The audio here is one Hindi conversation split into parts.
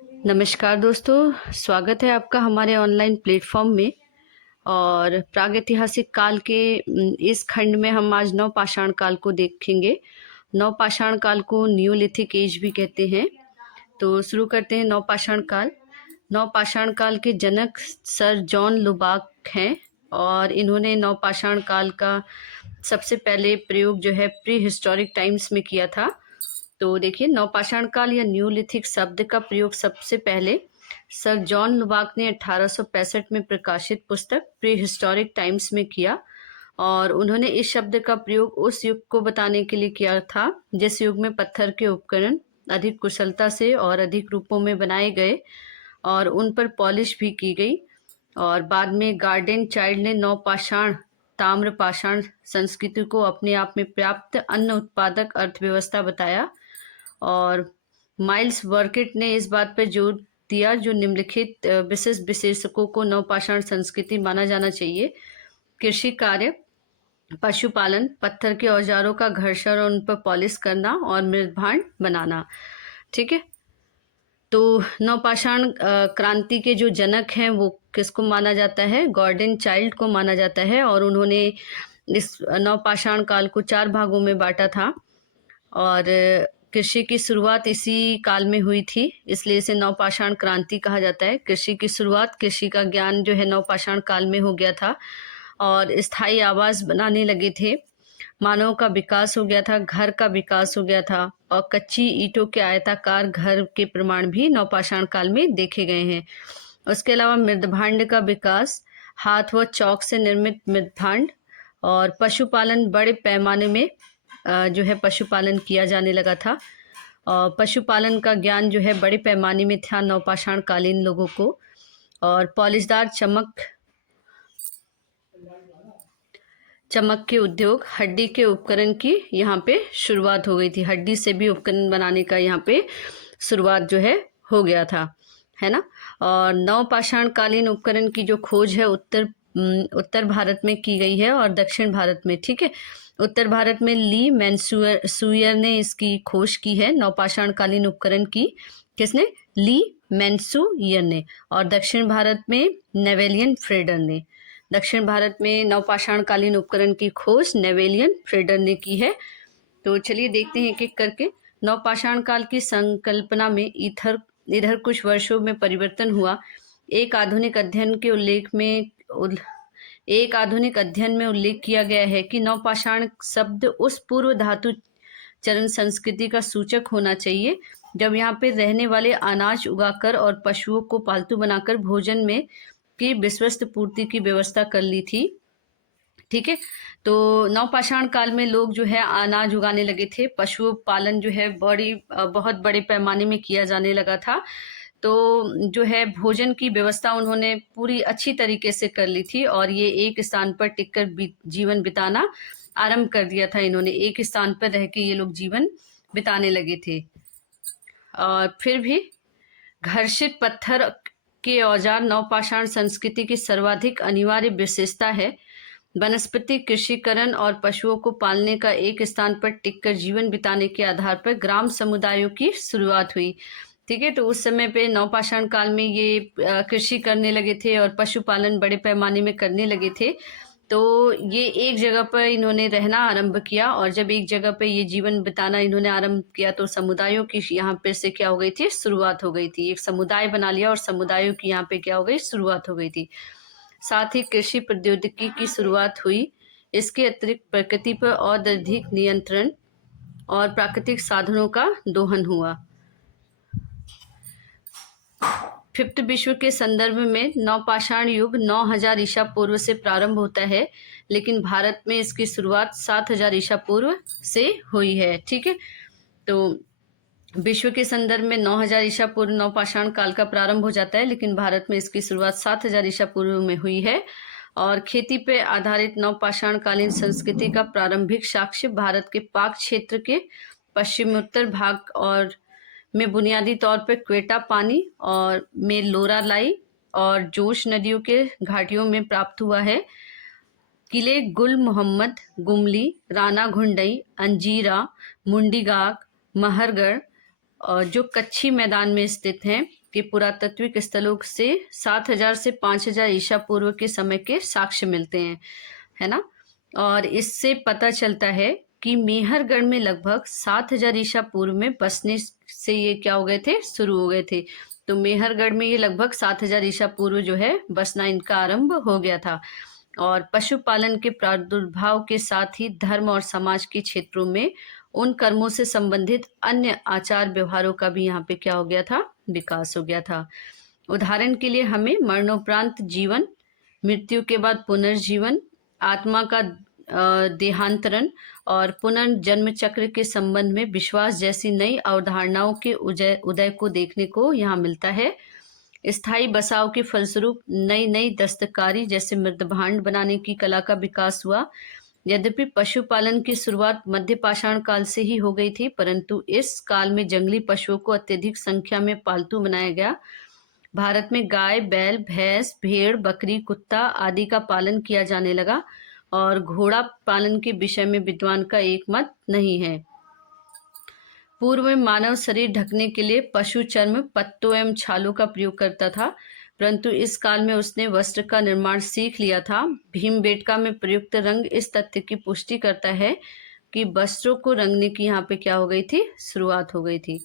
नमस्कार दोस्तों, स्वागत है आपका हमारे ऑनलाइन प्लेटफ़ॉर्म में। और प्रागैतिहासिक काल के इस खंड में हम आज नवपाषाण काल को देखेंगे। नवपाषाण काल को न्यूलिथिक एज भी कहते हैं। तो शुरू करते हैं नवपाषाण काल। नवपाषाण काल के जनक सर जॉन लुबाक हैं और इन्होंने नवपाषाण काल का सबसे पहले प्रयोग जो है प्री हिस्टोरिक टाइम्स में किया था। तो देखिए, नवपाषाण काल या न्यूलिथिक शब्द का प्रयोग सबसे पहले सर जॉन लुबाक ने 1865 में प्रकाशित पुस्तक प्री हिस्टोरिक टाइम्स में किया। और उन्होंने इस शब्द का प्रयोग उस युग को बताने के लिए किया था जिस युग में पत्थर के उपकरण अधिक कुशलता से और अधिक रूपों में बनाए गए और उन पर पॉलिश भी की गई। और बाद में गार्डन चाइल्ड ने नवपाषाण ताम्रपाषाण संस्कृति को अपने आप में पर्याप्त अन्न उत्पादक अर्थव्यवस्था बताया। और माइल्स वर्किट ने इस बात पर जोर दिया जो निम्नलिखित विशिष्ट विशेषकों को नवपाषाण संस्कृति माना जाना चाहिए: कृषि कार्य, पशुपालन, पत्थर के औजारों का घर्षण और उन पर पॉलिश करना और मृदभांड बनाना। ठीक है, तो नवपाषाण क्रांति के जो जनक हैं वो किसको माना जाता है? गॉर्डन चाइल्ड को माना जाता है। और उन्होंने इस नवपाषाण काल को 4 भागों में बांटा था। और कृषि की शुरुआत इसी काल में हुई थी, इसलिए इसे नवपाषाण क्रांति कहा जाता है। कृषि की शुरुआत, कृषि का ज्ञान जो है नवपाषाण काल में हो गया था और स्थायी आवास बनाने लगे थे। मानव का विकास हो गया था, घर का विकास हो गया था और कच्ची ईंटों के आयताकार घर के प्रमाण भी नवपाषाण काल में देखे गए हैं। उसके अलावा मृदभांड का विकास, हाथ व चौक से निर्मित मृदभांड और पशुपालन, बड़े पैमाने में जो है पशुपालन किया जाने लगा था। और पशुपालन का ज्ञान जो है बड़े पैमाने में था नवपाषाण कालीन लोगों को। और पॉलिशदार चमक के उद्योग, हड्डी के उपकरण की यहाँ पे शुरुआत हो गई थी। हड्डी से भी उपकरण बनाने का यहाँ पे शुरुआत जो है हो गया था, है ना। और नवपाषाण कालीन उपकरण की जो खोज है उत्तर भारत में की गई है और दक्षिण भारत में। ठीक है, उत्तर भारत में ली मैनसूयर ने इसकी खोज की है, नवपाषाण कालीन उपकरण की। किसने? ली मैनसूयर ने। और दक्षिण भारत में नेवेलियन फ्रेडर ने। दक्षिण भारत में नवपाषाण कालीन उपकरण की खोज नेवेलियन फ्रेडर ने की है। तो चलिए देखते हैं एक एक करके। नवपाषाण काल की संकल्पना में इधर कुछ वर्षों में परिवर्तन हुआ। एक आधुनिक अध्ययन में उल्लेख किया गया है कि नवपाषाण शब्द उस पूर्व धातु चरण संस्कृति का सूचक होना चाहिए जब यहाँ पे रहने वाले अनाज उगाकर और पशुओं को पालतू बनाकर भोजन में की विश्वस्त पूर्ति की व्यवस्था कर ली थी। ठीक है, तो नवपाषाण काल में लोग जो है अनाज उगाने लगे थे, पशु पालन जो है बहुत बड़े पैमाने में किया जाने लगा था। तो जो है भोजन की व्यवस्था उन्होंने पूरी अच्छी तरीके से कर ली थी और ये एक स्थान पर टिककर जीवन बिताना आरंभ कर दिया था। इन्होंने एक स्थान पर रह के ये लोग जीवन बिताने लगे थे। और फिर भी घर्षित पत्थर के औजार नवपाषाण संस्कृति की सर्वाधिक अनिवार्य विशेषता है। वनस्पति कृषिकरण और पशुओं को पालने का एक स्थान पर टिककर जीवन बिताने के आधार पर ग्राम समुदायों की शुरुआत हुई। ठीक है, तो उस समय पे नवपाषाण काल में ये कृषि करने लगे थे और पशुपालन बड़े पैमाने में करने लगे थे। तो ये एक जगह पर इन्होंने रहना आरंभ किया और जब एक जगह पे ये जीवन बिताना इन्होंने आरंभ किया तो समुदायों की यहाँ पे से क्या हो गई थी? शुरुआत हो गई थी। एक समुदाय बना लिया और समुदायों की यहाँ पे क्या हो गई? शुरुआत हो गई थी। साथ ही कृषि प्रौद्योगिकी की शुरुआत हुई। इसके अतिरिक्त प्रकृति पर और अधिक नियंत्रण और प्राकृतिक साधनों का दोहन हुआ। 5th विश्व के संदर्भ में नवपाषाण युग 9000 ईसा पूर्व से प्रारंभ होता है, लेकिन भारत में इसकी शुरुआत 7000 ईसा पूर्व से हुई है। ठीक है, तो विश्व के संदर्भ में 9000 ईसा पूर्व नवपाषाण काल का प्रारंभ हो जाता है, लेकिन भारत में इसकी शुरुआत 7000 ईसा पूर्व में हुई है। और खेती पे आधारित नवपाषाण कालीन संस्कृति का प्रारंभिक साक्ष्य भारत के पाक क्षेत्र के पश्चिमोत्तर भाग और में बुनियादी तौर पर क्वेटा पानी और में लोरालाई और जोश नदियों के घाटियों में प्राप्त हुआ है। किले गुल मोहम्मद, गुमली, राना घुंडई, अंजीरा, मुंडीगाग, महरगढ़ और जो कच्छी मैदान में स्थित हैं, के पुरातात्विक स्थलों से 7000 से 5000 ईसा पूर्व के समय के साक्ष्य मिलते हैं, है ना। और इससे पता चलता है कि मेहरगढ़ में लगभग 7000 ईसा पूर्व में बसने से ये क्या हो गए थे, शुरू हो गए थे। तो मेहरगढ़ में ये लगभग 7000 ईसा पूर्व जो है बसना इनका आरंभ हो गया था। और पशुपालन के प्रादुर्भाव के साथ ही धर्म और समाज के क्षेत्रों में उन कर्मों से संबंधित अन्य आचार व्यवहारों का भी यहाँ पे क्या हो गया था, विकास हो गया था। उदाहरण के लिए हमें मरणोपरांत जीवन, मृत्यु के बाद पुनर्जीवन, आत्मा का देहांतरण और पुनर्जन्म चक्र के संबंध में विश्वास जैसी नई अवधारणाओं के उदय को देखने को यहाँ मिलता है। स्थायी बसाव के फलस्वरूप नई नई दस्तकारी जैसे मृदभांड बनाने की कला का विकास हुआ। यद्यपि पशुपालन की शुरुआत मध्य पाषाण काल से ही हो गई थी, परंतु इस काल में जंगली पशुओं को अत्यधिक संख्या में पालतू बनाया गया। भारत में गाय, बैल, भैंस, भेड़, बकरी, कुत्ता आदि का पालन किया जाने लगा और घोड़ा पालन के विषय में विद्वान का एक मत नहीं है। पूर्व में मानव शरीर ढकने के लिए पशु चर्म, पत्तों एवं छालों का प्रयोग करता था, परंतु इस काल में उसने वस्त्र का निर्माण सीख लिया था। भीमबेटका में प्रयुक्त रंग इस तथ्य की पुष्टि करता है कि वस्त्रों को रंगने की यहाँ पे क्या हो गई थी, शुरुआत हो गई थी।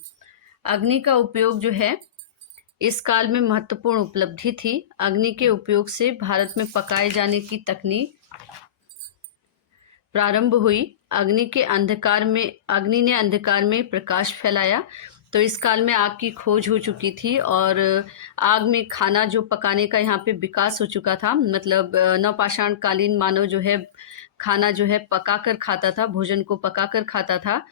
अग्नि का उपयोग जो है इस काल में महत्वपूर्ण उपलब्धि थी। अग्नि के उपयोग से भारत में पकाए जाने की तकनीक प्रारंभ हुई। अग्नि ने अंधकार में प्रकाश फैलाया। तो इस काल में आग की खोज हो चुकी थी और आग में खाना जो पकाने का यहाँ पे विकास हो चुका था। मतलब नवपाषाण कालीन मानव जो है खाना जो है पकाकर खाता था, भोजन को पकाकर खाता था।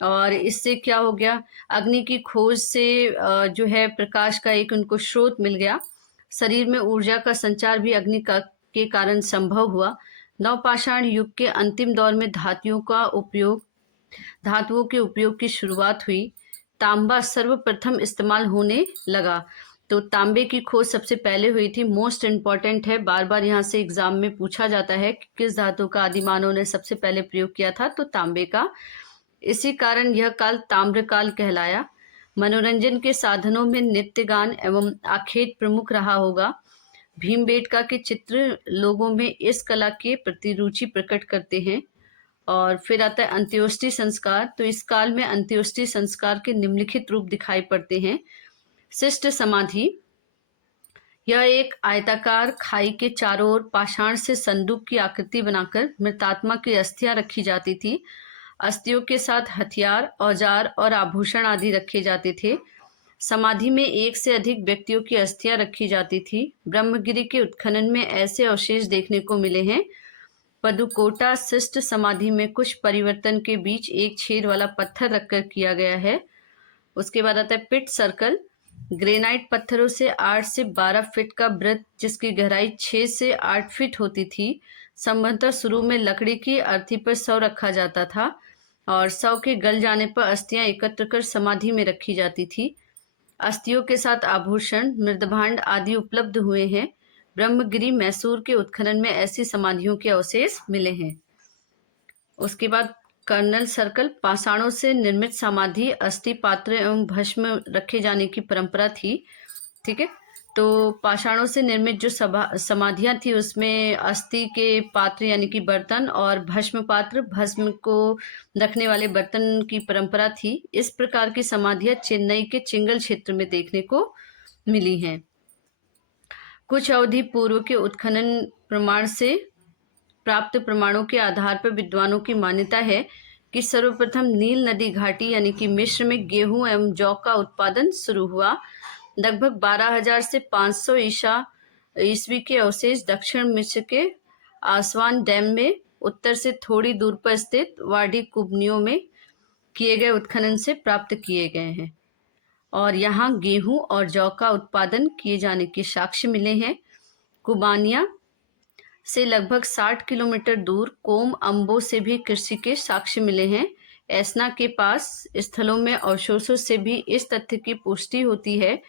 और इससे क्या हो गया, अग्नि की खोज से जो है प्रकाश का एक उनको स्रोत मिल गया। शरीर में ऊर्जा का संचार भी अग्नि के कारण संभव हुआ। नवपाषाण युग के अंतिम दौर में धातुओं के उपयोग की शुरुआत हुई। तांबा सर्वप्रथम इस्तेमाल होने लगा। तो तांबे की खोज सबसे पहले हुई थी। मोस्ट इम्पॉर्टेंट है, बार बार यहाँ से एग्जाम में पूछा जाता है कि किस धातु का आदि मानव ने सबसे पहले प्रयोग किया था, तो तांबे का। इसी कारण यह काल ताम्र काल कहलाया। मनोरंजन के साधनों में नृत्य, गान एवं आखेट प्रमुख रहा होगा। भीमबेटका के चित्र लोगों में इस कला के प्रति रुचि प्रकट करते हैं। और फिर आता है अंत्योष्टि संस्कार। तो इस काल में अंत्योष्टि संस्कार के निम्नलिखित रूप दिखाई पड़ते हैं। शिष्ट समाधि, यह एक आयताकार खाई के चारों ओर पाषाण से संदूक की आकृति बनाकर मृतात्मा की अस्थियां रखी जाती थी। अस्थियों के साथ हथियार, औजार और आभूषण आदि रखे जाते थे। समाधि में एक से अधिक व्यक्तियों की अस्थियां रखी जाती थी। ब्रह्मगिरी के उत्खनन में ऐसे अवशेष देखने को मिले हैं। पदुकोटा शिष्ट समाधि में कुछ परिवर्तन के बीच एक छेद वाला पत्थर रखकर किया गया है। उसके बाद आता है पिट सर्कल, ग्रेनाइट पत्थरों से 8 से 12 फीट का वृत्त जिसकी गहराई 6 से 8 फीट होती थी। संभवतः शुरू में लकड़ी की अर्थी पर शव रखा जाता था और शव के गल जाने पर अस्थियां एकत्र कर समाधि में रखी जाती थी। अस्थियों के साथ आभूषण, मृदभांड आदि उपलब्ध हुए हैं। ब्रह्मगिरी, मैसूर के उत्खनन में ऐसी समाधियों के अवशेष मिले हैं। उसके बाद कर्नल सर्कल, पाषाणों से निर्मित समाधि, अस्थि पात्र एवं भस्म रखे जाने की परंपरा थी। ठीक है, तो पाषाणों से निर्मित जो समाधियां थी उसमें अस्थि के पात्र यानी कि बर्तन और भस्म पात्र, भस्म को रखने वाले बर्तन की परंपरा थी। इस प्रकार की समाधियां चेन्नई के चिंगल क्षेत्र में देखने को मिली हैं। कुछ अवधि पूर्व के उत्खनन प्रमाण से प्राप्त प्रमाणों के आधार पर विद्वानों की मान्यता है कि सर्वप्रथम नील नदी घाटी यानी कि मिस्र में गेहूं एवं जौ का उत्पादन शुरू हुआ। लगभग 12,000 से 500 ईस्वी के अवशेष दक्षिण मिस्र के आसवान डैम में उत्तर से थोड़ी दूर पर स्थित वाडी कुबनियों में किए गए उत्खनन से प्राप्त किए गए हैं और यहाँ गेहूं और जौ का उत्पादन किए जाने के साक्ष्य मिले हैं। कुबानिया से लगभग 60 किलोमीटर दूर कोम अम्बो से भी कृषि के साक्ष्य मिले हैं। एसना के पास स्थलों में अवशेषों से भी इस तथ्य की पुष्टि होती है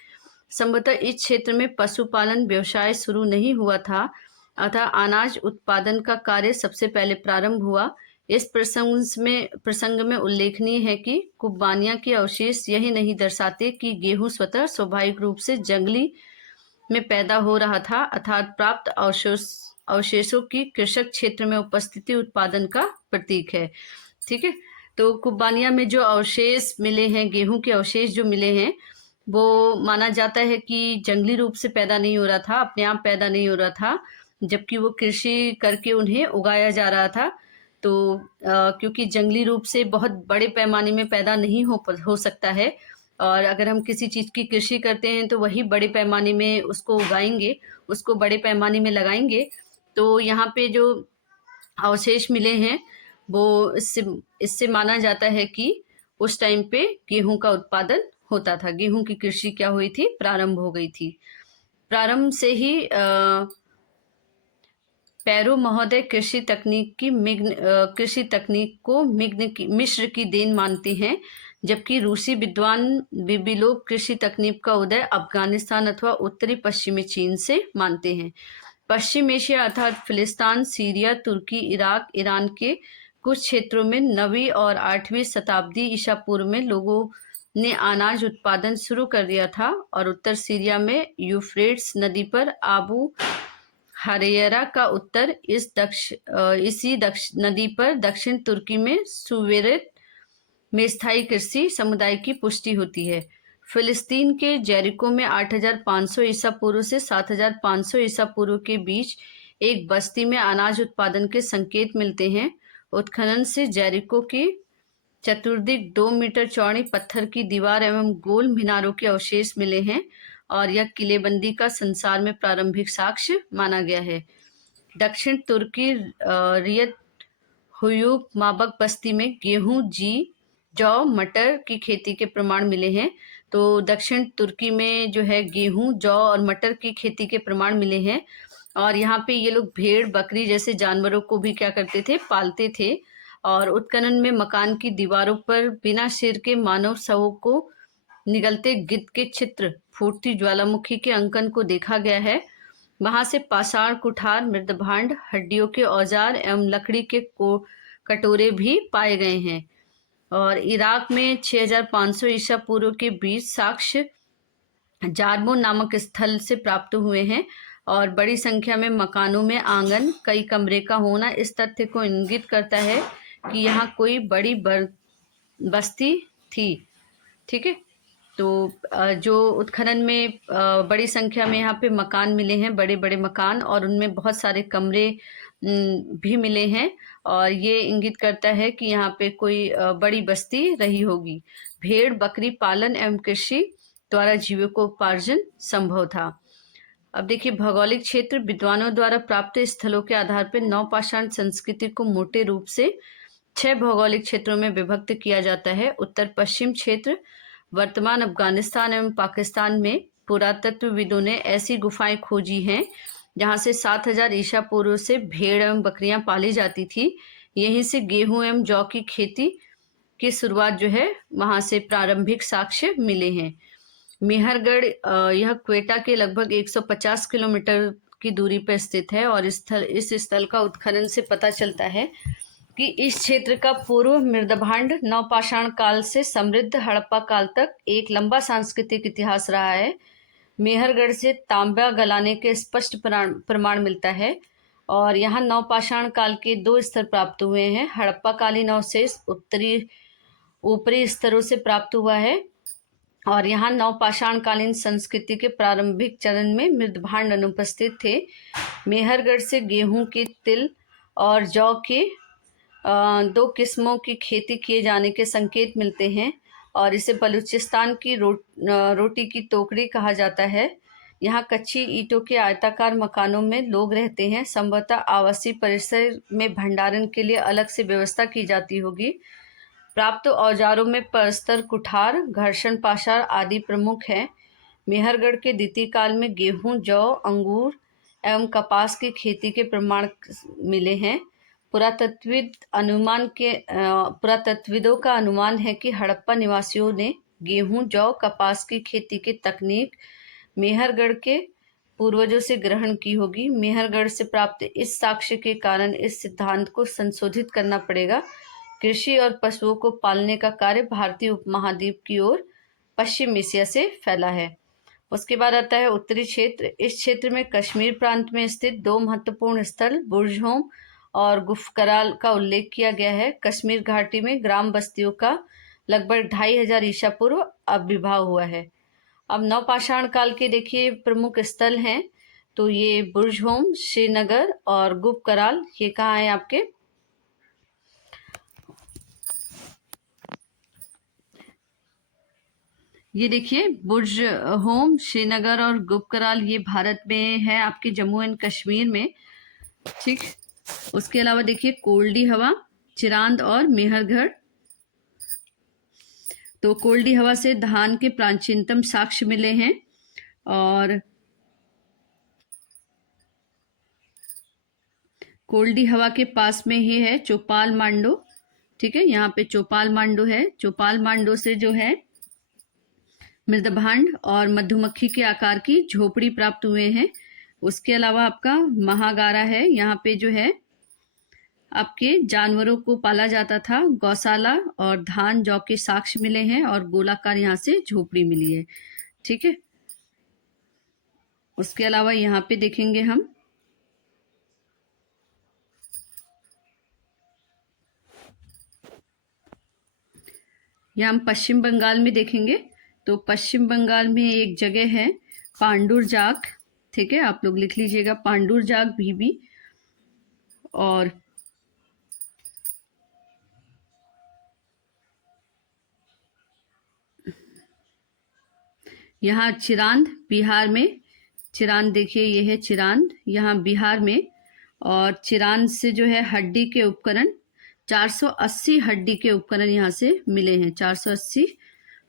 संभवतः इस क्षेत्र में पशुपालन व्यवसाय शुरू नहीं हुआ था अतः अनाज उत्पादन का कार्य सबसे पहले प्रारंभ हुआ। इस प्रसंग में उल्लेखनीय है कि कुब्बानिया के अवशेष यही नहीं दर्शाते कि गेहूं स्वतः स्वाभाविक रूप से जंगली में पैदा हो रहा था, अर्थात प्राप्त अवशेषों की कृषक क्षेत्र में उपस्थिति उत्पादन का प्रतीक है। ठीक है, तो कुब्बानिया में जो अवशेष मिले हैं, गेहूं के अवशेष जो मिले हैं, वो माना जाता है कि जंगली रूप से पैदा नहीं हो रहा था, अपने आप पैदा नहीं हो रहा था, जबकि वो कृषि करके उन्हें उगाया जा रहा था। तो क्योंकि जंगली रूप से बहुत बड़े पैमाने में पैदा नहीं हो सकता है, और अगर हम किसी चीज़ की कृषि करते हैं तो वही बड़े पैमाने में उसको उगाएंगे, उसको बड़े पैमाने में लगाएंगे। तो यहाँ पे जो अवशेष मिले हैं वो इससे माना जाता है कि उस टाइम पे गेहूं का उत्पादन होता था, गेहूं की कृषि क्या हुई थी, प्रारंभ हो गई थी। प्रारंभ से ही पैरो महोदय कृषि तकनीक को मिस्र की देन मानते हैं, जबकि रूसी विद्वान बिबिलोग कृषि तकनीक का उदय अफगानिस्तान अथवा उत्तरी पश्चिमी चीन से मानते हैं। पश्चिम एशिया अर्थात फिलिस्तीन, सीरिया, तुर्की, इराक, ईरान के कुछ क्षेत्रों में 9वीं और 8वीं शताब्दी ईसा पूर्व में लोगों ने अनाज उत्पादन शुरू कर दिया था, और उत्तर सीरिया में यूफ्रेट्स नदी पर आबू हरेरा का उत्तर इसी नदी पर दक्षिण तुर्की में सुवेरेत में स्थायी कृषि समुदाय की पुष्टि होती है। फिलिस्तीन के जेरिको में 8500 ईसा पूर्व से 7500 ईसा पूर्व के बीच एक बस्ती में अनाज उत्पादन के संकेत मिलते हैं। उत्खनन से जेरिको की चतुर्दिक 2 मीटर चौड़ी पत्थर की दीवार एवं गोल मीनारों के अवशेष मिले हैं, और यह किलेबंदी का संसार में प्रारंभिक साक्ष्य माना गया है। दक्षिण तुर्की रियत हुयूक माबक बस्ती में गेहूं, जौ, मटर की खेती के प्रमाण मिले हैं। तो दक्षिण तुर्की में जो है गेहूं, जौ और मटर की खेती के प्रमाण मिले हैं, और यहाँ पे ये लोग भेड़, बकरी जैसे जानवरों को भी क्या करते थे, पालते थे। और उत्खनन में मकान की दीवारों पर बिना सिर के मानव शवों को निगलते गिद्ध के चित्र, फूटती ज्वालामुखी के अंकन को देखा गया है। वहां से पाषाण कुठार, मृदभांड, हड्डियों के औजार एवं लकड़ी के कटोरे भी पाए गए हैं। और इराक में 6500 ईसा पूर्व के बीच साक्ष्य जारमोन नामक स्थल से प्राप्त हुए हैं, और बड़ी संख्या में मकानों में आंगन, कई कमरे का होना इस तथ्य को इंगित करता है कि यहाँ कोई बड़ी बस्ती थी। ठीक है, तो जो उत्खनन में बड़ी संख्या में यहाँ पे मकान मिले हैं, बड़े बड़े मकान, और उनमें बहुत सारे कमरे भी मिले हैं, और ये इंगित करता है कि यहाँ पे कोई बड़ी बस्ती रही होगी। भेड़ बकरी पालन एवं कृषि द्वारा जीविकोपार्जन संभव था। अब देखिए, भौगोलिक क्षेत्र विद्वानों द्वारा प्राप्त स्थलों के आधार पर नवपाषाण संस्कृति को मोटे रूप से 6 भौगोलिक क्षेत्रों में विभक्त किया जाता है। उत्तर पश्चिम क्षेत्र, वर्तमान अफगानिस्तान एवं पाकिस्तान में पुरातत्वविदों ने ऐसी गुफाएं खोजी हैं जहां से 7000 ईसा पूर्व से भेड़ एवं बकरियां पाली जाती थी। यहीं से गेहूं एवं जौ की खेती की शुरुआत जो है, वहां से प्रारंभिक साक्ष्य मिले हैं। मेहरगढ़ यह क्वेटा के लगभग 150 किलोमीटर की दूरी पर स्थित है, और इस स्थल का उत्खनन से पता चलता है कि इस क्षेत्र का पूर्व मृदभांड नवपाषाण काल से समृद्ध हड़प्पा काल तक एक लंबा सांस्कृतिक इतिहास रहा है। मेहरगढ़ से तांबा गलाने के स्पष्ट प्रमाण मिलता है, और यहाँ नवपाषाण काल के 2 स्तर प्राप्त हुए हैं। हड़प्पा कालीन अवशेष ऊपरी स्तरों से प्राप्त हुआ है, और यहाँ नवपाषाण कालीन संस्कृति के प्रारंभिक चरण में मृदभांड अनुपस्थित थे। मेहरगढ़ से गेहूं के तिल और जौ के 2 किस्मों की खेती किए जाने के संकेत मिलते हैं, और इसे बलूचिस्तान की रोटी की टोकरी कहा जाता है। यहाँ कच्ची ईंटों के आयताकार मकानों में लोग रहते हैं। संभवतः आवासीय परिसर में भंडारण के लिए अलग से व्यवस्था की जाती होगी। प्राप्त औजारों में परस्तर कुठार, घर्षण पाशार आदि प्रमुख हैं। मेहरगढ़ के द्वितीय काल में गेहूं, जौ, अंगूर एवं कपास की खेती के प्रमाण मिले हैं। पुरातत्वविदों का अनुमान है कि हड़प्पा निवासियों ने गेहूं, जौ, कपास की खेती की तकनीक मेहरगढ़ के पूर्वजों से ग्रहण की होगी। मेहरगढ़ से प्राप्त इस साक्ष्य के कारण इस सिद्धांत को संशोधित करना पड़ेगा। कृषि और पशुओं को पालने का कार्य भारतीय उपमहाद्वीप की ओर पश्चिम एशिया से फैला है। उसके बाद आता है उत्तरी क्षेत्र। इस क्षेत्र में कश्मीर प्रांत में स्थित दो महत्वपूर्ण स्थल बुर्जहोम और गुफकराल का उल्लेख किया गया है। कश्मीर घाटी में ग्राम बस्तियों का लगभग 2500 ईसा पूर्व आविर्भाव हुआ है। अब नवपाषाण काल के देखिए प्रमुख स्थल हैं, तो ये बुर्जहोम, श्रीनगर और गुफकराल, ये कहाँ है आपके? ये देखिए बुर्ज होम, श्रीनगर और गुपकराल, ये भारत में है आपके जम्मू एंड कश्मीर में। ठीक, उसके अलावा देखिए कोल्डी हवा, चिरांद और मेहरगढ़। तो कोल्डी हवा से धान के प्राचीनतम साक्ष्य मिले हैं। और कोल्डी हवा के पास में ही है चौपाल मांडो। ठीक है, यहाँ पे चौपाल मांडो है। चौपाल मांडो से जो है मृदभांड और मधुमक्खी के आकार की झोपड़ी प्राप्त हुए हैं। उसके अलावा आपका महागारा है, यहाँ पे जो है आपके जानवरों को पाला जाता था, गौशाला और धान जौ के साक्ष्य मिले हैं और गोलाकार यहाँ से झोपड़ी मिली है। ठीक है, उसके अलावा यहाँ पे देखेंगे हम यहाँ हम पश्चिम बंगाल में देखेंगे। तो पश्चिम बंगाल में एक जगह है पांडुर जाग। ठीक है, आप लोग लिख लीजिएगा पांडुर जाग भी। और यहाँ चिरांद बिहार में, चिरांद देखिए ये है चिरांद यहाँ बिहार में। और चिरांद से जो है हड्डी के उपकरण 480 हड्डी के उपकरण यहाँ से मिले हैं, 480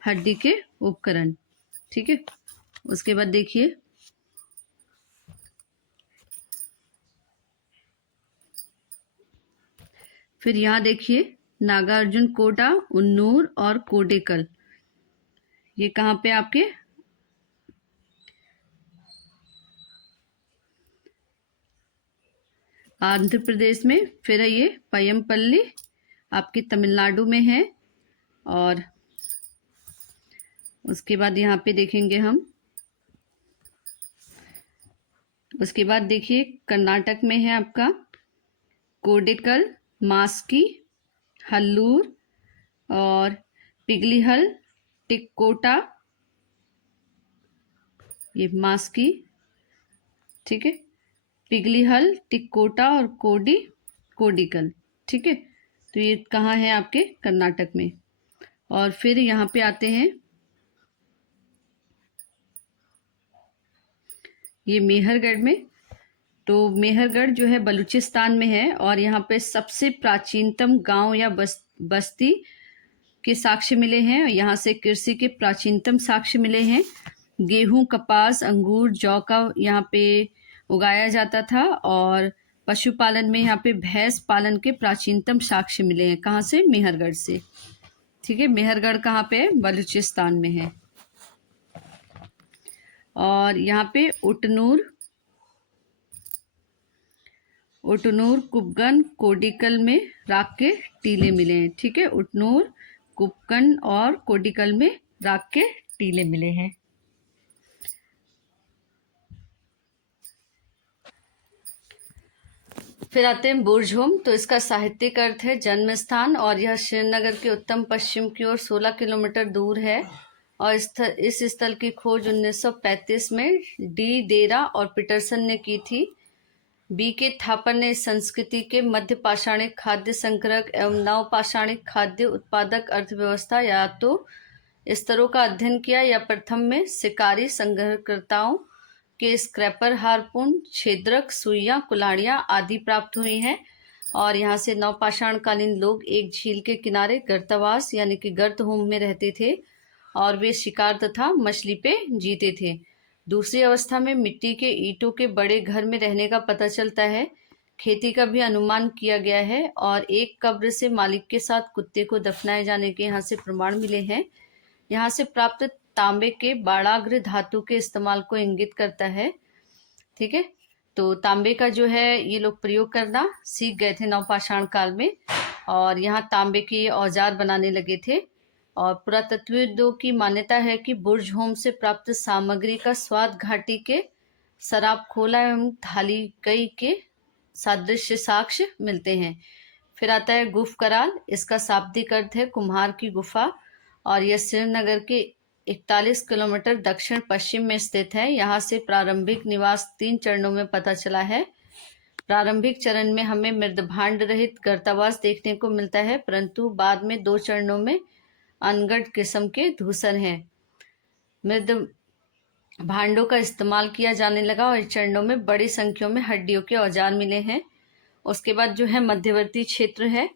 हड्डी के उपकरण। ठीक है, उसके बाद देखिए फिर यहाँ देखिए नागार्जुन कोटा, उन्नूर और कोडेकल, ये कहाँ पे आपके? आंध्र प्रदेश में। फिर ये पयमपल्ली आपकी तमिलनाडु में है। और उसके बाद यहाँ पे देखेंगे हम, उसके बाद देखिए कर्नाटक में है आपका कोडेकल, मास्की, हल्लूर और पिगलीहल, टिक्कोटा, ये मास्की। ठीक है, पिगलीहल, टिक्कोटा और कोडिकल। ठीक है, तो ये कहाँ है आपके? कर्नाटक में। और फिर यहाँ पे आते हैं ये मेहरगढ़ में। तो मेहरगढ़ जो है बलूचिस्तान में है और यहाँ पे सबसे प्राचीनतम गांव या बस्ती के साक्ष्य मिले हैं। यहाँ से कृषि के प्राचीनतम साक्ष्य मिले हैं। गेहूं, कपास, अंगूर, जौ का यहाँ पे उगाया जाता था। और पशुपालन में यहाँ पे भैंस पालन के प्राचीनतम साक्ष्य मिले हैं। कहाँ से? मेहरगढ़ से। ठीक है, मेहरगढ़ कहाँ पे है? बलूचिस्तान में है। और यहाँ पे उटनूर, कुपगन, कोडिकल में राख के टीले मिले हैं। ठीक है, उटनूर, कुपकन और कोडिकल में राख के टीले मिले हैं। फिर आते हैं बुर्जहोम। तो इसका साहित्यिक अर्थ है जन्म स्थान और यह श्रीनगर के उत्तम पश्चिम की ओर 16 किलोमीटर दूर है। और इस स्थल की खोज 1935 में डी डेरा और पीटरसन ने की थी। बी के थापर ने इस संस्कृति के मध्य पाषाणिक खाद्य संग्रह एवं नवपाषाणिक खाद्य उत्पादक अर्थव्यवस्था या तो स्तरों का अध्ययन किया या प्रथम में शिकारी संग्रहकर्ताओं के स्क्रैपर, हार्पून, छेदक, सुइयां, कुल्हाड़ियां आदि प्राप्त हुई हैं। और यहाँ से नवपाषाणकालीन लोग एक झील के किनारे गर्तवास यानी कि गर्त होम में रहते थे और वे शिकार तथा मछली पे जीते थे। दूसरी अवस्था में मिट्टी के ईंटों के बड़े घर में रहने का पता चलता है। खेती का भी अनुमान किया गया है और एक कब्र से मालिक के साथ कुत्ते को दफनाए जाने के यहाँ से प्रमाण मिले हैं। यहाँ से प्राप्त तांबे के बाड़ाग्र धातु के इस्तेमाल को इंगित करता है। ठीक है। तो तांबे का जो है ये लोग प्रयोग करना सीख गए थे नवपाषाण काल में, और यहाँ तांबे के औजार बनाने लगे थे। और पुरातत्वविदों की मान्यता है कि बुर्ज होम से प्राप्त सामग्री का स्वाद घाटी के शराब खोला एवं थालीकई के सादृश्य साक्ष्य मिलते हैं। फिर आता है गुफ कराल। इसका शाब्दिक अर्थ है कुम्हार की गुफा, और यह श्रीनगर के 41 किलोमीटर दक्षिण पश्चिम में स्थित है। यहाँ से प्रारंभिक निवास 3 चरणों में पता चला है। प्रारंभिक चरण में हमें मृदभांड रहित गर्तावास देखने को मिलता है, परंतु बाद में 2 चरणों में अनगढ़ किस्म के धूसर हैं। मृद भांडों का इस्तेमाल किया जाने लगा और चरणों में बड़ी संख्या में हड्डियों के औजार मिले हैं। उसके बाद जो है मध्यवर्ती क्षेत्र है।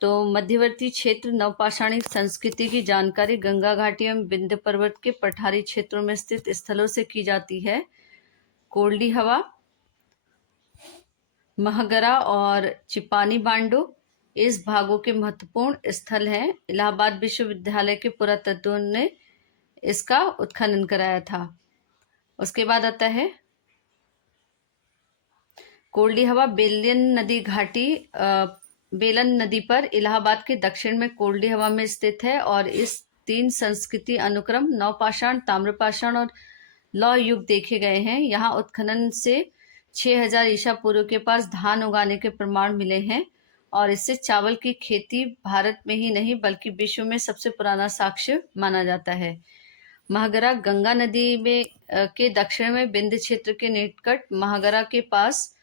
तो मध्यवर्ती क्षेत्र नवपाषाणिक संस्कृति की जानकारी गंगा घाटी एवं विंध्य पर्वत के पठारी क्षेत्रों में स्थित स्थलों से की जाती है। कोल्डी हवा, महगरा और चिपानी बांडो इस भागों के महत्वपूर्ण स्थल हैं। इलाहाबाद विश्वविद्यालय के पुरातत्वों ने इसका उत्खनन कराया था। उसके बाद आता है कोल्डी हवा। बेलन नदी पर इलाहाबाद के दक्षिण में कोल्डी हवा में स्थित है, और इस 3 संस्कृति अनुक्रम नवपाषाण, ताम्रपाषाण और लौह युग देखे गए हैं। यहाँ उत्खनन से 6000 ईसा पूर्व के पास धान उगाने के प्रमाण मिले हैं, और इससे चावल की खेती भारत में ही नहीं बल्कि विश्व में सबसे पुराना साक्ष्य माना जाता है। महागरा गंगा नदी में के दक्षिण में विंध्य क्षेत्र के निकट महागरा के पास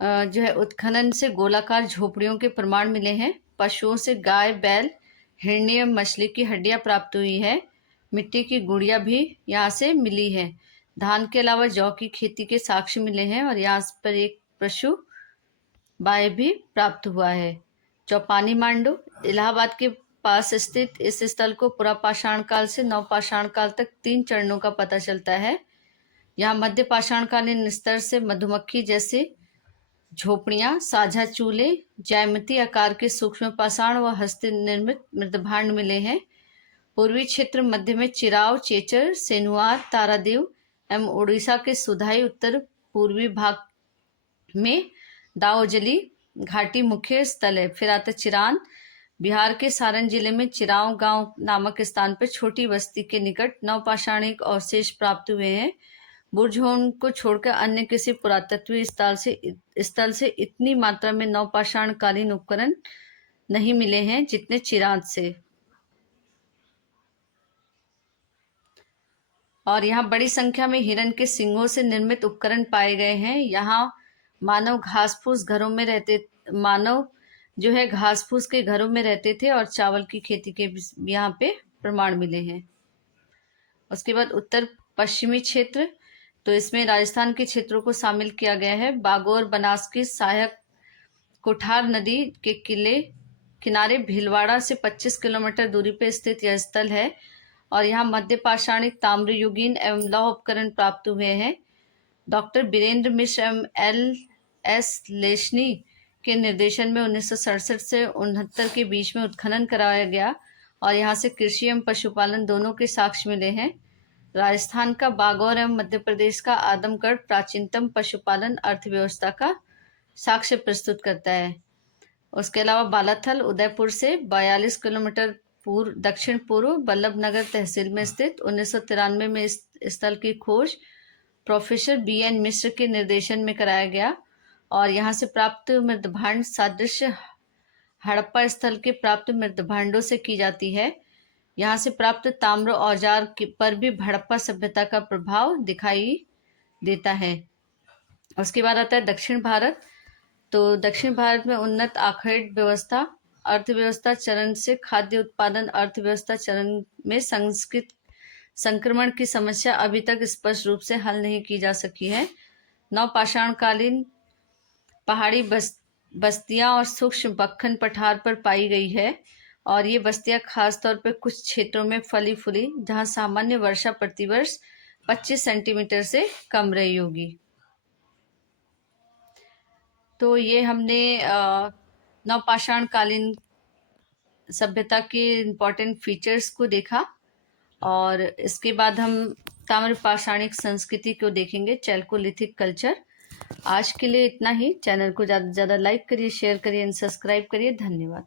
जो है उत्खनन से गोलाकार झोपड़ियों के प्रमाण मिले हैं। पशुओं से गाय, बैल, हिरनी एवं मछली की हड्डियां प्राप्त हुई है। मिट्टी की गुड़िया भी यहाँ से मिली है। धान के अलावा जौ की खेती के साक्ष्य मिले हैं, और यहाँ पर एक पशु बाय भी प्राप्त हुआ है। चौपानी मांडो। इलाहाबाद के पास स्थित इस स्थल को पुरापाषाण काल से नवपाषाण काल तक 3 चरणों का पता चलता है। यहाँ मध्य पाषाणकालीन स्तर से मधुमक्खी जैसे झोपड़ियां, साझा चूल्हे, ज्यामिति आकार के सूक्ष्म पाषाण व हस्त निर्मित मृदभांड मिले हैं। पूर्वी क्षेत्र मध्य में चिराव, चेचर, सेनुआर, तारादेव एवं उड़ीसा के सुधाई उत्तर पूर्वी भाग में दाओजली घाटी मुख्य स्थल है। फिर आता चिरान। बिहार के सारण जिले में चिराव गांव नामक स्थान पर छोटी बस्ती के निकट नवपाषाणिक अवशेष प्राप्त हुए हैं। बुरझोन को छोड़कर अन्य किसी पुरातत्वीय स्थल से इतनी मात्रा में नवपाषाण कालीन उपकरण नहीं मिले हैं जितने चिरांद से। और यहाँ बड़ी संख्या में हिरण के सींगों से निर्मित उपकरण पाए गए हैं। यहाँ मानव जो है घास फूस के घरों में रहते थे, और चावल की खेती के भी यहाँ पे प्रमाण मिले हैं। उसके बाद उत्तर पश्चिमी क्षेत्र। तो इसमें राजस्थान के क्षेत्रों को शामिल किया गया है। बागोर, बनास की सहायक कोठार नदी के किनारे भीलवाड़ा से 25 किलोमीटर दूरी पर स्थित यह स्थल है, और यहाँ मध्य पाषाणिक, ताम्रयुगीन एवं लौह उपकरण प्राप्त हुए हैं। डॉक्टर बीरेंद्र मिश्र एवं LS लेशनी के निर्देशन में 1967 से 69 के बीच में उत्खनन कराया गया, और यहाँ से कृषि एवं पशुपालन दोनों के साक्ष्य मिले हैं। राजस्थान का बागौर एवं मध्य प्रदेश का आदमगढ़ प्राचीनतम पशुपालन अर्थव्यवस्था का साक्ष्य प्रस्तुत करता है। उसके अलावा बालाथल उदयपुर से 42 किलोमीटर दक्षिण पूर्व बल्लभनगर तहसील में स्थित 1993 में इस स्थल की खोज प्रोफेसर BN मिश्र के निर्देशन में कराया गया, और यहाँ से प्राप्त मृदभांड सादृश्य हड़प्पा स्थल के प्राप्त मृदभांडों से की जाती है। यहाँ से प्राप्त ताम्र औजार पर भी हड़प्पा सभ्यता का प्रभाव दिखाई देता है। उसके बाद आता है दक्षिण भारत। तो दक्षिण भारत में उन्नत आखैड़ व्यवस्था अर्थव्यवस्था चरण से खाद्य उत्पादन अर्थव्यवस्था चरण में संक्रमण की समस्या अभी तक स्पष्ट रूप से हल नहीं की जा सकी है। नवपाषाणकालीन पहाड़ी बस्तियां और सूक्ष्म बक्खन पठार पर पाई गई है, और ये बस्तियां खासतौर पर कुछ क्षेत्रों में फली फूली जहां सामान्य वर्षा प्रतिवर्ष 25 सेंटीमीटर से कम रही होगी। तो ये हमने नवपाषाण कालीन सभ्यता के इम्पोर्टेंट फीचर्स को देखा, और इसके बाद हम ताम्र पाषाणिक संस्कृति को देखेंगे, चैल्कोलिथिक कल्चर। आज के लिए इतना ही। चैनल को ज़्यादा से ज़्यादा लाइक करिए, शेयर करिए एंड सब्सक्राइब करिए। धन्यवाद।